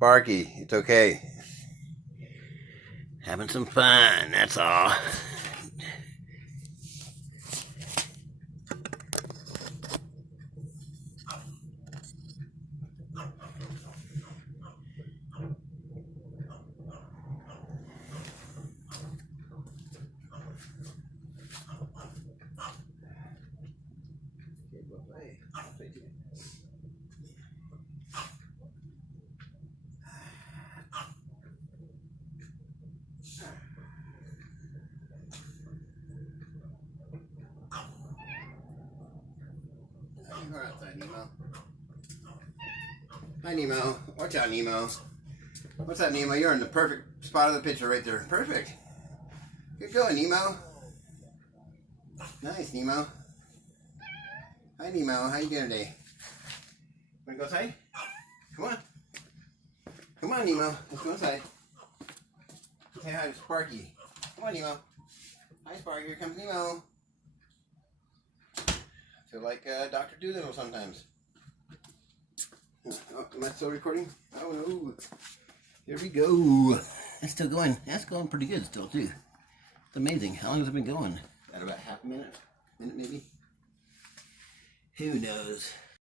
Sparky, it's okay. Having some fun, that's all. You are outside, Nemo. Hi, Nemo. Watch out, Nemo. What's up, Nemo? You're in the perfect spot of the picture right there. Perfect. Good going, Nemo. Nice, Nemo. Hi, Nemo. How you doing today? Want to go outside? Come on. Come on, Nemo. Let's go inside. Say hi to Sparky. Come on, Nemo. Hi, Sparky. Here comes Nemo. I feel like Dr. Doolittle sometimes. Oh, am I still recording? Oh, no. Here we go. It's still going. That's going pretty good still, too. It's amazing. How long has it been going? About half a minute? Minute, maybe? Who knows?